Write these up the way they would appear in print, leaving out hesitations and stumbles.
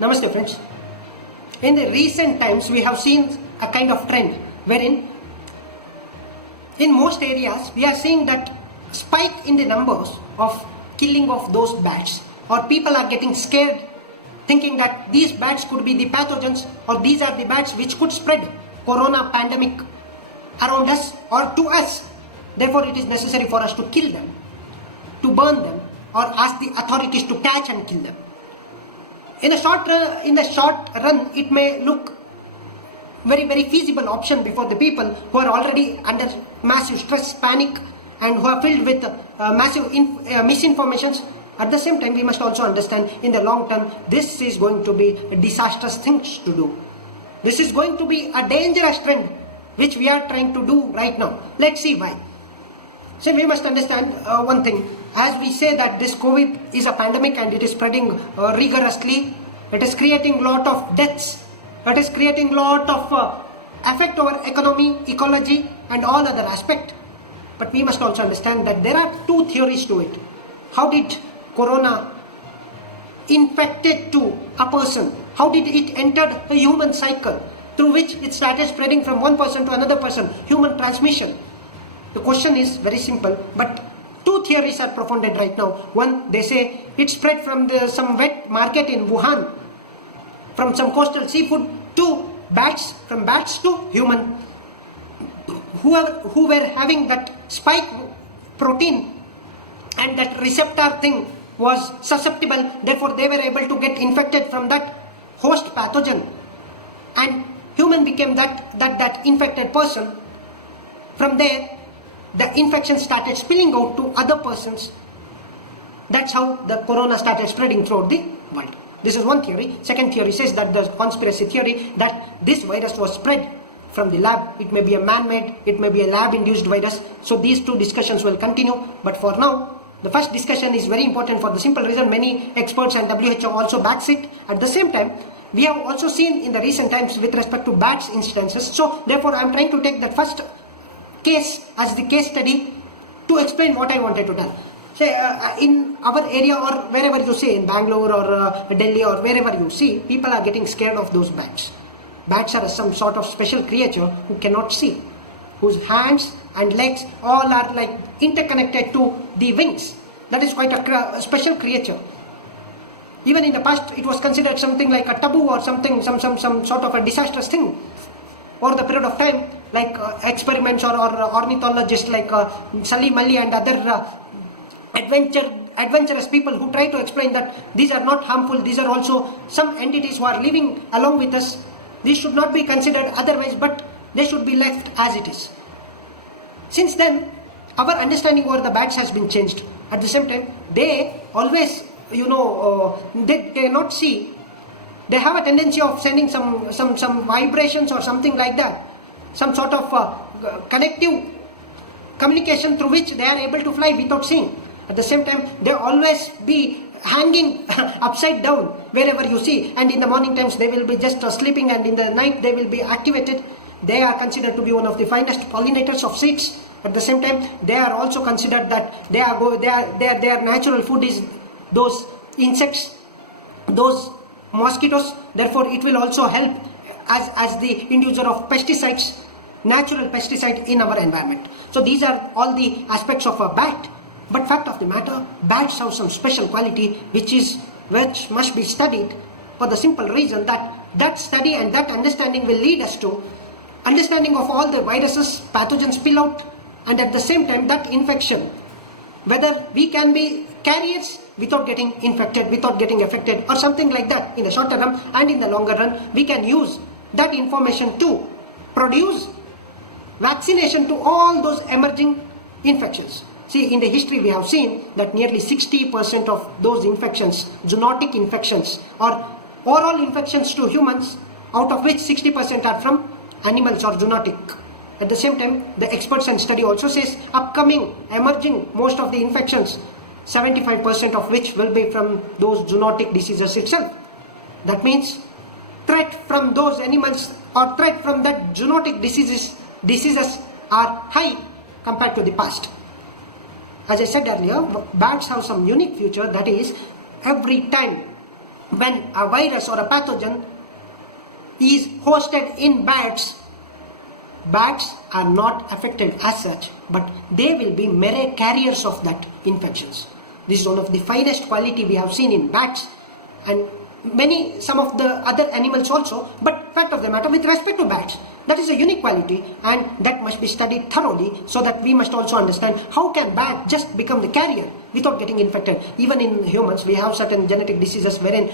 Namaste friends. In the recent times we have seen a kind of trend wherein in most areas we are seeing that spike in the numbers of killing of those bats, or people are getting scared thinking that these bats could be the pathogens, or these are the bats which could spread corona pandemic around us or to us. Therefore it is necessary for us to kill them, to burn them, or ask the authorities to catch and kill them. In the short run, it may look very feasible option before the people who are already under massive stress, panic, and who are filled with massive misinformations. At the same time, we must also understand in the long term, this is going to be a disastrous thing to do. This is going to be a dangerous trend which we are trying to do right now. Let's see why. So we must understand one thing. As we say that this COVID is a pandemic and it is spreading rigorously, it is creating lot of deaths, it is creating lot of effect over economy, ecology and all other aspect. But we must also understand that there are two theories to it. How did corona infected to a person? How did it enter a human cycle through which it started spreading from one person to another person? Human transmission. The question is very simple, but two theories are propounded right now. One, they say it spread from some wet market in Wuhan, from some coastal seafood to bats, from bats to human, who were having that spike protein, and that receptor thing was susceptible. Therefore, they were able to get infected from that host pathogen, and human became that infected person. From there, the infection started spilling out to other persons. That's how the corona started spreading throughout the world. This is one theory. Second theory says that the conspiracy theory that this virus was spread from the lab. It may be a man-made, it may be a lab-induced virus. So these two discussions will continue. But for now, the first discussion is very important for the simple reason many experts and WHO also backs it. At the same time, we have also seen in the recent times with respect to bats instances. So therefore, I am trying to take that first case as the case study to explain what I wanted to tell. Say in our area or wherever you see, in Bangalore or Delhi or wherever you see, people are getting scared of those bats. Bats are some sort of special creature who cannot see, whose hands and legs all are like interconnected to the wings. That is quite a special creature. Even in the past, it was considered something like a taboo or something, some sort of a disastrous thing. Over the period of time, like experiments or ornithologists like Sully Mully and other adventurous people who try to explain that these are not harmful, these are also some entities who are living along with us. These should not be considered otherwise, but they should be left as it is. Since then, our understanding over the bats has been changed. At the same time, they always, they cannot see. They have a tendency of sending some vibrations or something like that, some sort of connective communication through which they are able to fly without seeing. At the same time, they always be hanging upside down wherever you see, and in the morning times they will be just sleeping, and in the night they will be activated. They are considered to be one of the finest pollinators of seeds. At the same time, they are also considered that their natural food is those insects, those mosquitoes. Therefore, it will also help as the inducer of pesticides, natural pesticide in our environment. So these are all the aspects of a bat. But fact of the matter, bats have some special quality which must be studied, for the simple reason that study and that understanding will lead us to understanding of all the viruses, pathogens spill out, and at the same time that infection, whether we can be carriers without getting infected, without getting affected or something like that. In the shorter run and in the longer run, we can use that information to produce vaccination to all those emerging infections. See, in the history we have seen that nearly 60% of those infections, zoonotic infections or oral infections to humans, out of which 60% are from animals or zoonotic. At the same time, the experts and study also says upcoming, emerging, most of the infections, 75% of which will be from those zoonotic diseases itself. That means threat from those animals or threat from that zoonotic diseases are high compared to the past. As I said earlier, bats have some unique feature, that is every time when a virus or a pathogen is hosted in bats, bats are not affected as such, but they will be mere carriers of that infections. This is one of the finest quality we have seen in bats and some of the other animals also, but fact of the matter, with respect to bats, that is a unique quality, and that must be studied thoroughly, so that we must also understand how can bat just become the carrier without getting infected. Even in humans, we have certain genetic diseases wherein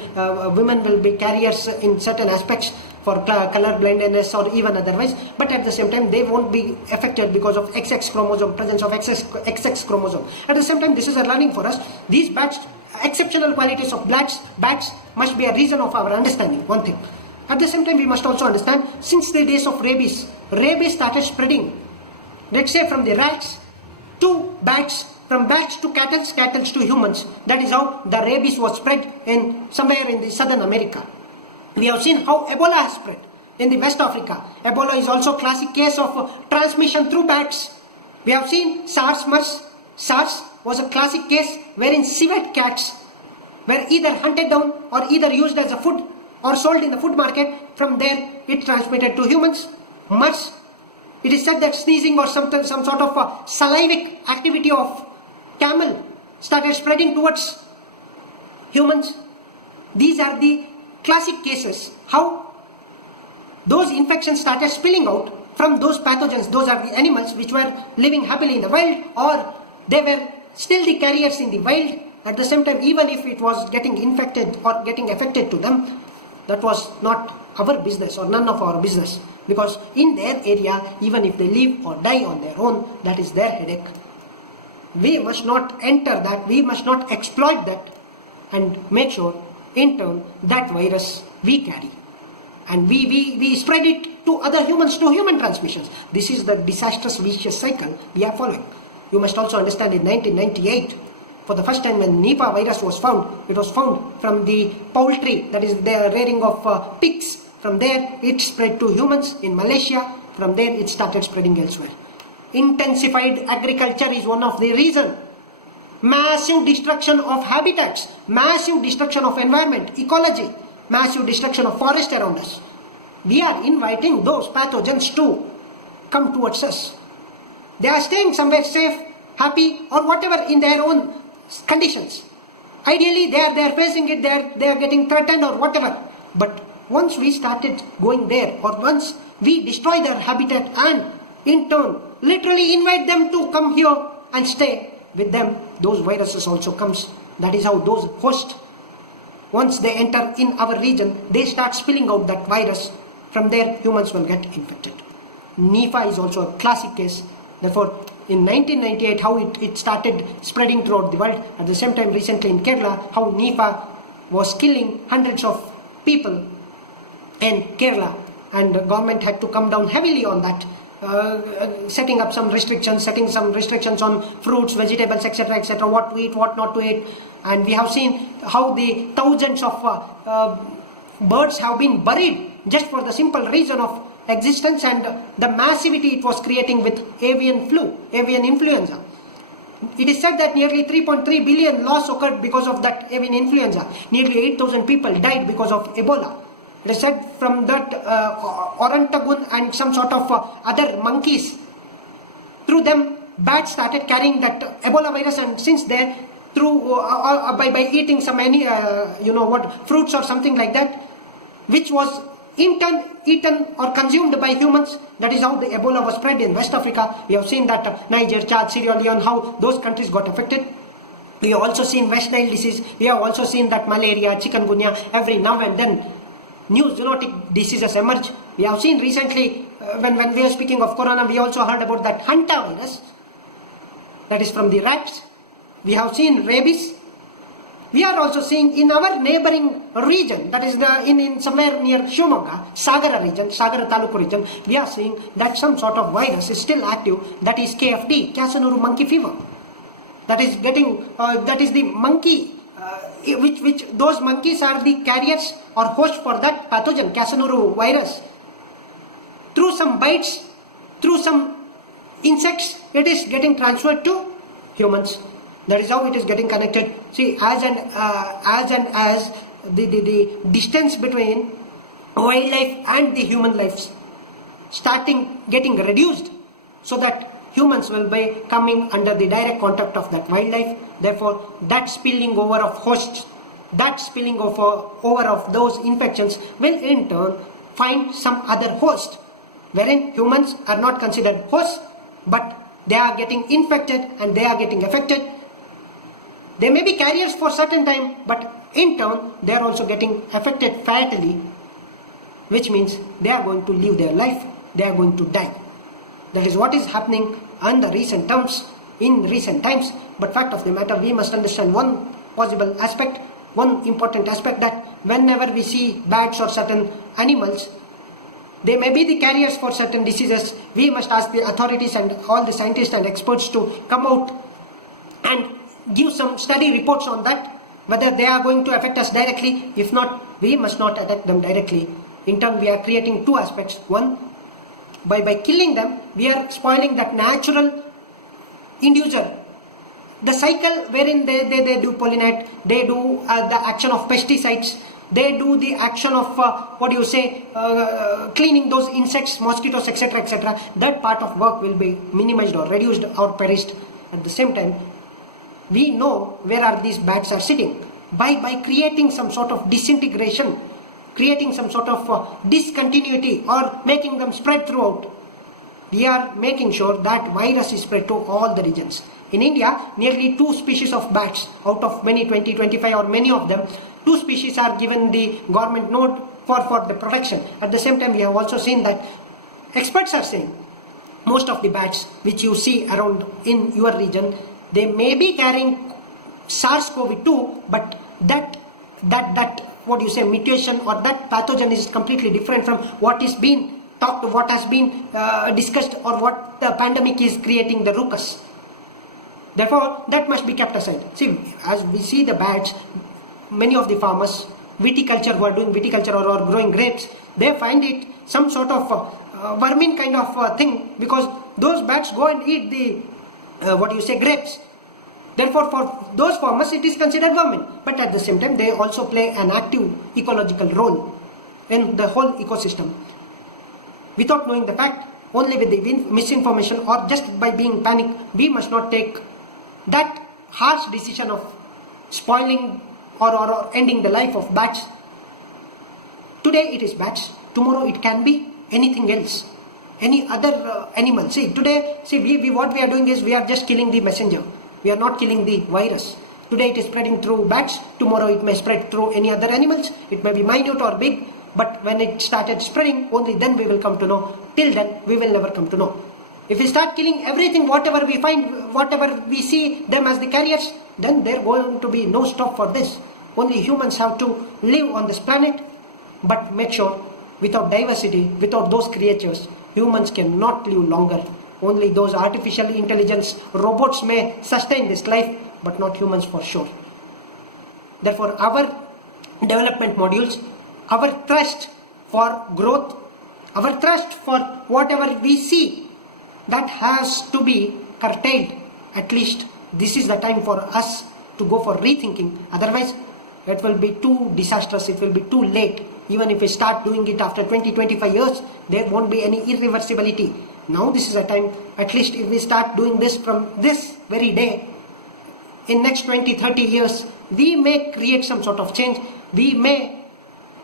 women will be carriers in certain aspects for color blindness or even otherwise, but at the same time they won't be affected because of XX chromosome, presence of XX chromosome. At the same time, this is a learning for us. These bats, exceptional qualities of bats must be a reason of our understanding, one thing. At the same time, we must also understand, since the days of rabies started spreading, let's say from the rats to bats, from bats to cattle to humans. That is how the rabies was spread in somewhere in the southern America. We have seen how Ebola has spread in the West Africa. Ebola is also a classic case of transmission through bats. We have seen SARS, SARS was a classic case wherein civet cats were either hunted down or either used as a food or sold in the food market. From there it transmitted to humans. MERS, it is said that sneezing or some sort of salivic activity of camel started spreading towards humans. These are the classic cases how those infections started spilling out from those pathogens. Those are the animals which were living happily in the wild, or they were still the carriers in the wild. At the same time, even if it was getting infected or getting affected to them, that was not our business or none of our business, because in their area, even if they live or die on their own, that is their headache. We must not enter that, we must not exploit that, and make sure in turn that virus we carry and we spread it to other humans, to human transmissions. This is the disastrous vicious cycle we are following. You must also understand, in 1998, for the first time when Nipah virus was found, it was found from the poultry, that is the rearing of pigs. From there it spread to humans in Malaysia. From there it started spreading elsewhere. Intensified agriculture is one of the reasons. Massive destruction of habitats, massive destruction of environment, ecology, massive destruction of forest around us. We are inviting those pathogens to come towards us. They are staying somewhere safe, happy, or whatever in their own conditions. Ideally, they are facing it, they are getting threatened or whatever. But once we started going there, or once we destroy their habitat and in turn literally invite them to come here and stay with them, those viruses also comes. That is how those hosts, once they enter in our region, they start spilling out that virus. From there, humans will get infected. Nipah is also a classic case. Therefore, in 1998, how it started spreading throughout the world. At the same time, recently in Kerala, how Nipah was killing hundreds of people in Kerala, and the government had to come down heavily on that, setting some restrictions on fruits, vegetables, etc., etc., what to eat, what not to eat. And we have seen how the thousands of birds have been buried just for the simple reason of existence and the massivity it was creating with avian influenza. It is said that nearly 3.3 billion loss occurred because of that avian influenza. Nearly 8,000 people died because of Ebola. It is said from that orangutan and some sort of other monkeys, through them bats started carrying that Ebola virus, and since there, through by eating some fruits or something like that, which was in turn eaten or consumed by humans. That is how the Ebola was spread in West Africa. We have seen that Niger, Chad, Sierra Leone, how those countries got affected. We have also seen West Nile disease. We have also seen that malaria, chikungunya, every now and then new zoonotic diseases emerge. We have seen recently, when we are speaking of corona, we also heard about that Hanta virus, that is from the rats. We have seen rabies. We are also seeing in our neighboring region, that is in somewhere near Shumaga, Sagara region, Sagara Taluku region, we are seeing that some sort of virus is still active, that is KFD, Casanuru monkey fever. That is the monkey, which those monkeys are the carriers or host for that pathogen, Casanuru virus. Through some bites, through some insects, it is getting transferred to humans. That is how it is getting connected. See, as the distance between wildlife and the human lives starting getting reduced, so that humans will be coming under the direct contact of that wildlife. Therefore, that spilling over of hosts, that spilling over of those infections will in turn find some other host, wherein humans are not considered hosts, but they are getting infected and they are getting affected. They may be carriers for certain time, but in turn they are also getting affected fatally, which means they are going to live their life, they are going to die. That is what is happening in recent times. But fact of the matter, we must understand one possible aspect, one important aspect, that whenever we see bats or certain animals, they may be the carriers for certain diseases. We must ask the authorities and all the scientists and experts to come out and give some study reports on that, whether they are going to affect us directly. If not, we must not attack them directly. In turn, we are creating two aspects. One, by killing them, we are spoiling that natural inducer, the cycle wherein they do pollinate, they do the action of pesticides, they do the action of cleaning those insects, mosquitoes, etc., etc. That part of work will be minimized or reduced or perished. At the same time, we know where are these bats are sitting. By creating some sort of disintegration, creating some sort of discontinuity, or making them spread throughout, we are making sure that virus is spread to all the regions. In India, nearly 2 species of bats out of many 20, 25 or many of them, 2 species are given the government node for the protection. At the same time, we have also seen that experts are saying most of the bats which you see around in your region, they may be carrying SARS-CoV-2, but that mutation or that pathogen is completely different from what is being talked, what has been discussed, or what the pandemic is creating, the ruckus. Therefore, that must be kept aside. See, as we see the bats, many of the farmers, viticulture, who are doing viticulture or growing grapes, they find it some sort of vermin kind of thing, because those bats go and eat the grapes. Therefore, for those farmers, it is considered vermin. But at the same time, they also play an active ecological role in the whole ecosystem. Without knowing the fact, only with the misinformation or just by being panic, we must not take that harsh decision of spoiling or ending the life of bats. Today it is bats, tomorrow it can be anything else, any other animal. See, today, what we are doing is we are just killing the messenger. We are not killing the virus. Today it is spreading through bats, tomorrow it may spread through any other animals. It may be minute or big, but when it started spreading, only then we will come to know. Till then, we will never come to know. If we start killing everything, whatever we find, whatever we see them as the carriers, then there going to be no stop for this. Only humans have to live on this planet, but make sure without diversity, without those creatures, humans cannot live longer. Only those artificial intelligence robots may sustain this life, but not humans for sure. Therefore, our development modules, our thrust for growth, our thrust for whatever we see, that has to be curtailed. At least this is the time for us to go for rethinking. Otherwise, it will be too disastrous, it will be too late. Even if we start doing it after 20-25 years, there won't be any irreversibility. Now this is a time, at least if we start doing this from this very day, in next 20-30 years, we may create some sort of change. We may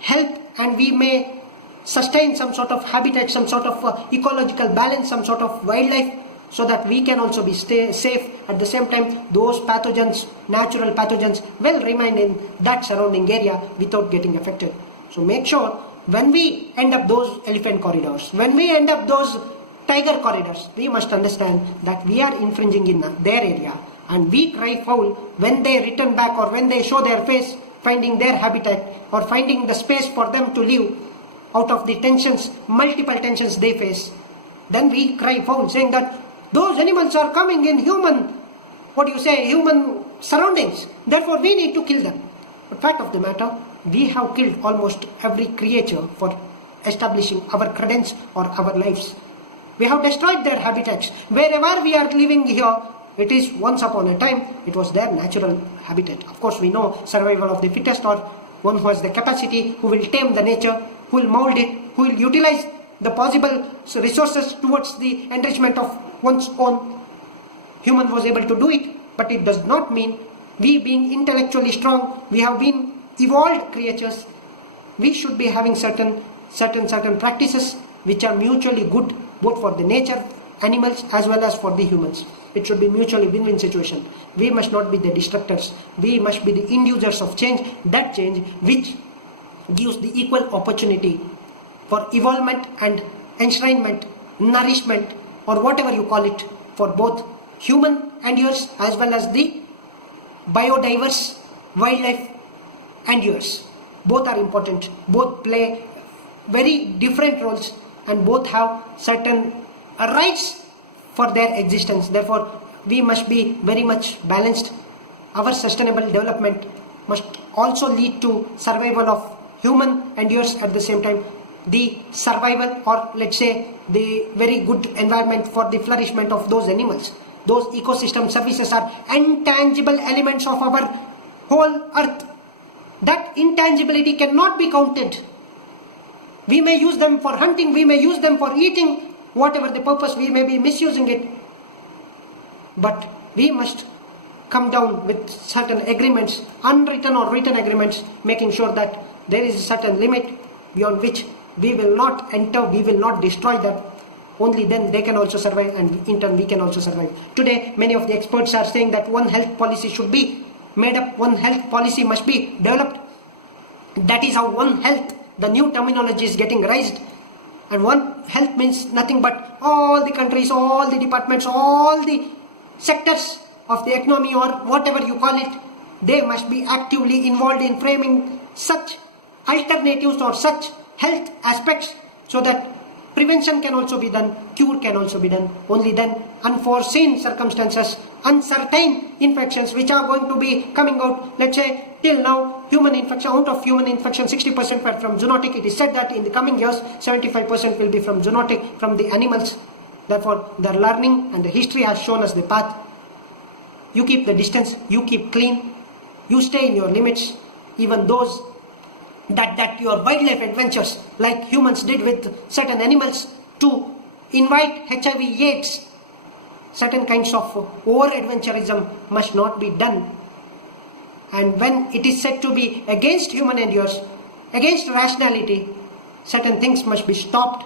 help and we may sustain some sort of habitat, some sort of ecological balance, some sort of wildlife, so that we can also be safe. At the same time, those pathogens, natural pathogens, will remain in that surrounding area without getting affected. So make sure when we end up those elephant corridors, when we end up those tiger corridors, we must understand that we are infringing in their area, and we cry foul when they return back or when they show their face, finding their habitat or finding the space for them to live out of the tensions, multiple tensions they face. Then we cry foul, saying that those animals are coming in human surroundings, therefore we need to kill them. But fact of the matter, we have killed almost every creature for establishing our credence or our lives. We have destroyed their habitats. Wherever we are living here, it is once upon a time, it was their natural habitat. Of course, we know survival of the fittest, or one who has the capacity, who will tame the nature, who will mold it, who will utilize the possible resources towards the enrichment of one's own. Human was able to do it, but it does not mean we being intellectually strong, we have been evolved creatures, we should be having certain practices which are mutually good both for the nature, animals as well as for the humans. It should be mutually win-win situation. We must not be the destructors. We must be the inducers of change, that change which gives the equal opportunity for evolvement and enshrinement, nourishment, or whatever you call it, for both human endures as well as the biodiverse wildlife endures. Both are important. Both play very different roles and both have certain rights for their existence. Therefore, we must be very much balanced. Our sustainable development must also lead to survival of human endures, at the same time the survival, or let's say the very good environment for the flourishment of those animals. Those ecosystem services are intangible elements of our whole earth. That intangibility cannot be counted. We may use them for hunting, we may use them for eating, whatever the purpose, we may be misusing it. But we must come down with certain agreements, unwritten or written agreements, making sure that there is a certain limit beyond which we will not enter, we will not destroy them. Only then they can also survive, and in turn we can also survive. Today, many of the experts are saying that one health policy should be made up, one health policy must be developed. That is how One Health, the new terminology, is getting raised. And One Health means nothing but all the countries, all the departments, all the sectors of the economy, or whatever you call it, they must be actively involved in framing such alternatives or such health aspects, so that prevention can also be done, cure can also be done. Only then unforeseen circumstances, uncertain infections which are going to be coming out, let's say till now human infection, out of human infection 60% were from zoonotic. It is said that in the coming years 75% will be from zoonotic, from the animals. Therefore the learning and the history has shown us the path. You keep the distance, you keep clean, you stay in your limits. Even those that your wildlife adventures, like humans did with certain animals to invite HIV/AIDS, certain kinds of over-adventurism must not be done. And when it is said to be against human endures, against rationality, certain things must be stopped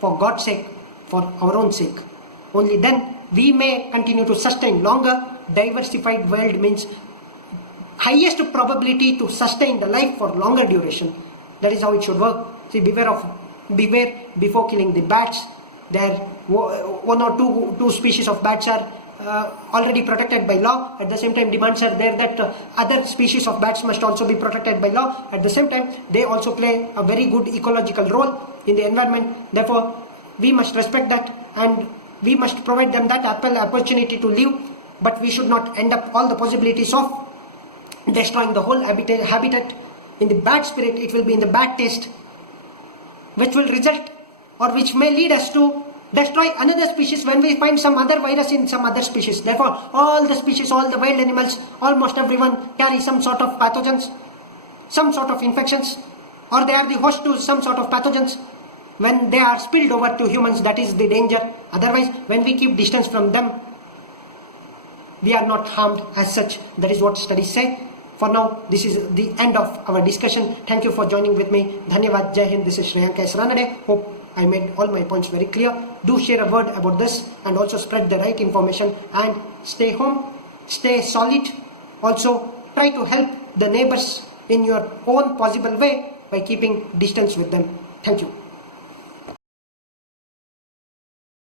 for God's sake, for our own sake. Only then we may continue to sustain longer. Diversified world means highest probability to sustain the life for longer duration. That is how it should work. See, beware before killing the bats. There one or two species of bats are already protected by law. At the same time, demands are there that other species of bats must also be protected by law. At the same time, they also play a very good ecological role in the environment. Therefore, we must respect that, and we must provide them that opportunity to live. But we should not end up all the possibilities of destroying the whole habitat. In the bad spirit, it will be in the bad taste, which will result, or which may lead us to destroy another species when we find some other virus in some other species. Therefore, all the species, all the wild animals, almost everyone carry some sort of pathogens, some sort of infections, or they are the host to some sort of pathogens. When they are spilled over to humans, that is the danger. Otherwise, when we keep distance from them, we are not harmed as such. That is what studies say. For now, this is the end of our discussion. Thank you for joining with me. Dhanyavad. Jai Hind. This is Shreyanka S. Ranade. Hope I made all my points very clear. Do share a word about this and also spread the right information, and stay home, stay solid. Also, try to help the neighbors in your own possible way by keeping distance with them. Thank you.